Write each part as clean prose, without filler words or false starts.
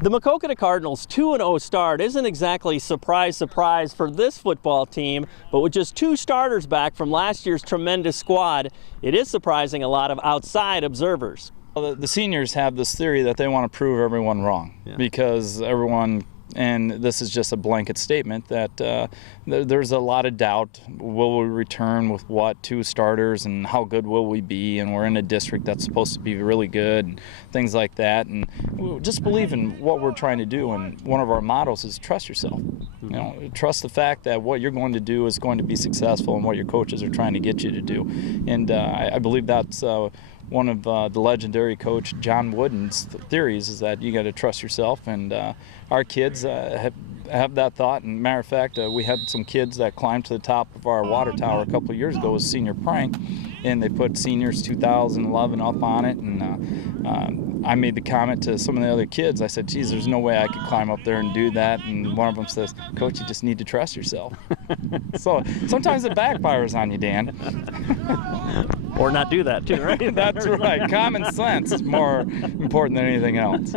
The Maquoketa Cardinals' 2-0 start isn't exactly surprise for this football team, but with just 2 starters back from last year's tremendous squad, it is surprising a lot of outside observers. Well, the seniors have this theory that they want to prove everyone wrong, because everyone, and this is just a blanket statement, that there's a lot of doubt. Will we return with what, 2 starters, and how good will we be? And we're in a district that's supposed to be really good, and things like that. And just believe in what we're trying to do. And one of our mottos is trust yourself. You know, trust the fact that what you're going to do is going to be successful, and what your coaches are trying to get you to do. And I believe that's one of the legendary coach John Wooden's theories, is that you got to trust yourself, and our kids have that thought. And matter of fact, we had some kids that climbed to the top of our water tower a couple of years ago as senior prank, and they put seniors 2011 up on it, and I made the comment to some of the other kids. I said, geez, there's no way I could climb up there and do that. And one of them says, Coach, you just need to trust yourself. So sometimes it backfires on you, Dan. Or not do that too, right? That's right. Common sense is more important than anything else.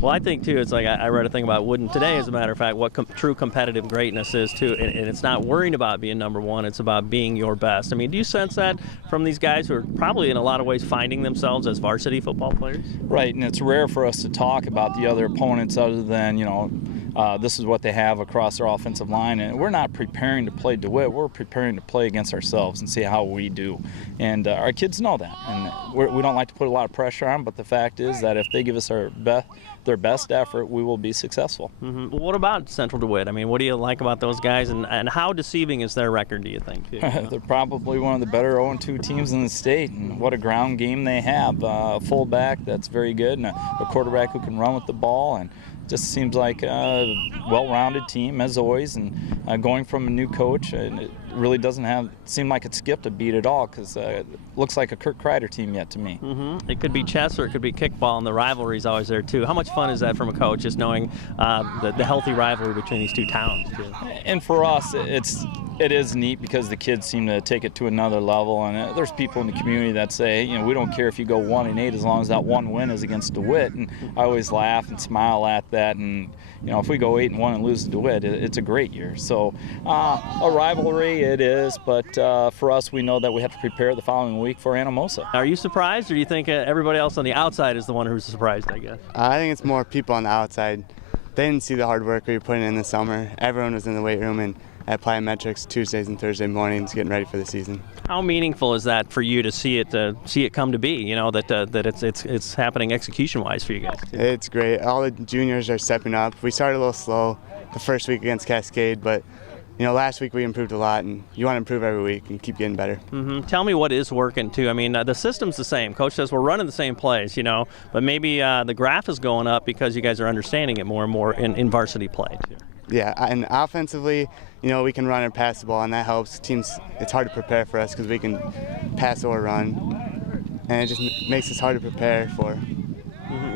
Well, I think too, it's like I read a thing about Wooden today, as a matter of fact, what true competitive greatness is too, and it's not worrying about being number one, it's about being your best. I mean, do you sense that from these guys who are probably in a lot of ways finding themselves as varsity football players? Right, and it's rare for us to talk about the other opponents other than, you know, this is what they have across their offensive line, and we're not preparing to play DeWitt. We're preparing to play against ourselves and see how we do. And our kids know that, and we don't like to put a lot of pressure on them, but the fact is that if they give us their best effort, we will be successful. Well, what about Central DeWitt? I mean, what do you like about those guys, and how deceiving is their record, do you think? Too? They're probably one of the better 0-2 teams in the state, and what a ground game they have. A fullback that's very good, and a quarterback who can run with the ball, and just seems like a well-rounded team as always. And going from a new coach, and it really doesn't seem like it skipped a beat at all, because it looks like a Kirk Kreider team yet to me. It could be chess or it could be kickball, and the rivalry is always there too. How much fun is that from a coach, just knowing the healthy rivalry between these 2 towns too? And for us, it is neat, because the kids seem to take it to another level, and there's people in the community that say, you know, we don't care if you go 1-8 as long as that one win is against DeWitt. And I always laugh and smile at that, and you know, if we go 8-1 and lose to DeWitt, it's a great year. So a rivalry it is, but for us, we know that we have to prepare the following week for Anamosa. Are you surprised, or do you think everybody else on the outside is the one who's surprised, I guess? I think it's more people on the outside. They didn't see the hard work we were putting in the summer. Everyone was in the weight room and at plyometrics Tuesdays and Thursday mornings, getting ready for the season. How meaningful is that for you to see it come to be? You know, that it's happening execution-wise for you guys too? It's great. All the juniors are stepping up. We started a little slow the first week against Cascade, but you know, last week we improved a lot, and you want to improve every week and keep getting better. Tell me what is working too. I mean, the system's the same. Coach says we're running the same plays, you know, but maybe the graph is going up because you guys are understanding it more and more in varsity play too. Yeah, and offensively, you know, we can run or pass the ball, and that helps teams. It's hard to prepare for us because we can pass or run, and it just makes us hard to prepare for.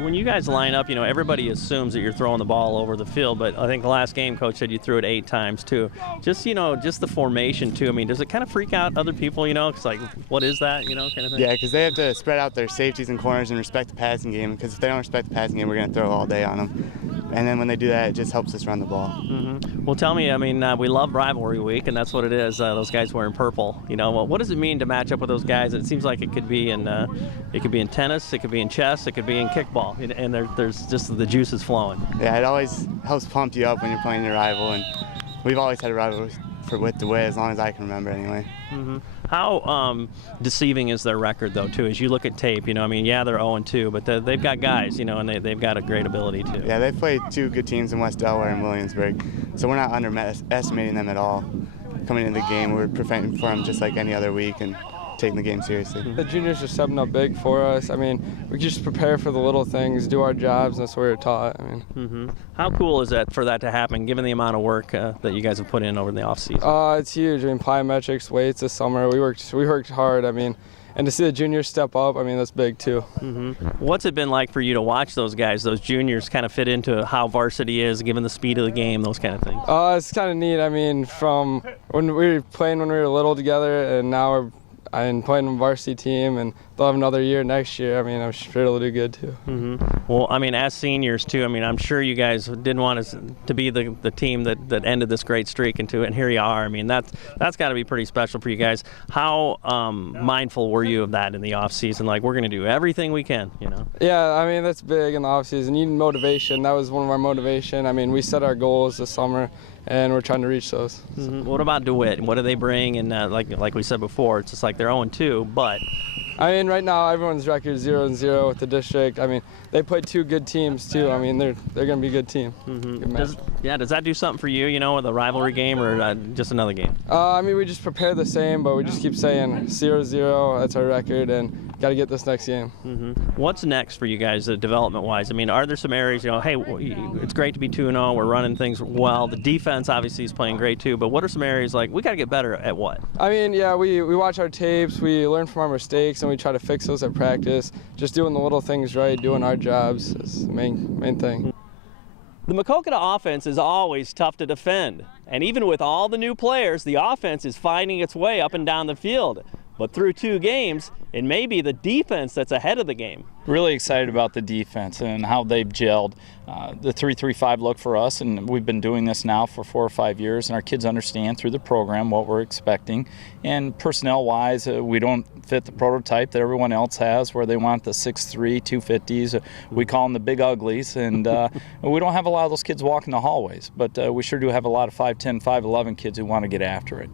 When you guys line up, you know, everybody assumes that you're throwing the ball over the field, but I think the last game, Coach said you threw it 8 times too. Just, you know, just the formation too. I mean, does it kind of freak out other people, you know? It's like, what is that, you know, kind of thing? Yeah, because they have to spread out their safeties and corners and respect the passing game, because if they don't respect the passing game, we're going to throw all day on them. And then when they do that, it just helps us run the ball. Well, tell me, I mean, we love Rivalry Week, and that's what it is, those guys wearing purple. You know, what does it mean to match up with those guys? It seems like it could be in tennis, it could be in chess, it could be in kickball, and there's just the juices flowing. Yeah, it always helps pump you up when you're playing your rival, and we've always had a rival with DeWitt as long as I can remember anyway. How deceiving is their record though too, as you look at tape? You know, I mean, yeah, they're 0-2, but they've got guys, you know, and they've got a great ability too. Yeah, they've played 2 good teams in West Delaware and Williamsburg, so we're not underestimating them at all. Coming into the game, we're preparing for them just like any other week and taking the game seriously. The juniors are stepping up big for us. I mean, we just prepare for the little things, do our jobs, and that's what we're taught. I mean, How cool is that for that to happen, given the amount of work that you guys have put in over the off season? It's huge. I mean, plyometrics, weights this summer. We worked hard. I mean, and to see the juniors step up, I mean, that's big too. What's it been like for you to watch those guys, those juniors, kind of fit into how varsity is, given the speed of the game, those kind of things? It's kind of neat. I mean, from when we were playing when we were little together, and now we're playing on a varsity team, and they'll have another year next year. I mean, I'm sure they'll do good too. Well, I mean, as seniors too, I mean, I'm sure you guys didn't want us to be the team that ended this great streak into it, and here you are. I mean, that's got to be pretty special for you guys. How mindful were you of that in the off season? Like, we're going to do everything we can, you know? Yeah, I mean, that's big in the off season. You need motivation. That was one of our motivation. I mean, we set our goals this summer, and we're trying to reach those. What about DeWitt? What do they bring? And like we said before, it's just like they're 0-2, but I mean, right now everyone's record is 0-0 with the district. I mean, they play 2 good teams too. I mean, they're going to be a good team. Good match. Does that do something for you? You know, with a rivalry game or just another game? I mean, we just prepare the same, but we just keep saying 0-0. That's our record, and got to get this next game. What's next for you guys, development-wise? I mean, are there some areas, you know, hey, it's great to be 2-0. We're running things well. The defense obviously is playing great too, but what are some areas like we got to get better at what? I mean, yeah, we watch our tapes, we learn from our mistakes, and we try to fix those at practice. Just doing the little things right, doing our jobs is the main thing. The Maquoketa offense is always tough to defend, and even with all the new players, the offense is finding its way up and down the field. But through 2 games, it may be the defense that's ahead of the game. Really excited about the defense and how they've gelled. The 3-3-5 look for us, and we've been doing this now for 4 or 5 years, and our kids understand through the program what we're expecting. And personnel-wise, we don't fit the prototype that everyone else has, where they want the 6'3", 250s. We call them the big uglies, and we don't have a lot of those kids walking the hallways, but we sure do have a lot of 5'10", 5'11 kids who want to get after it.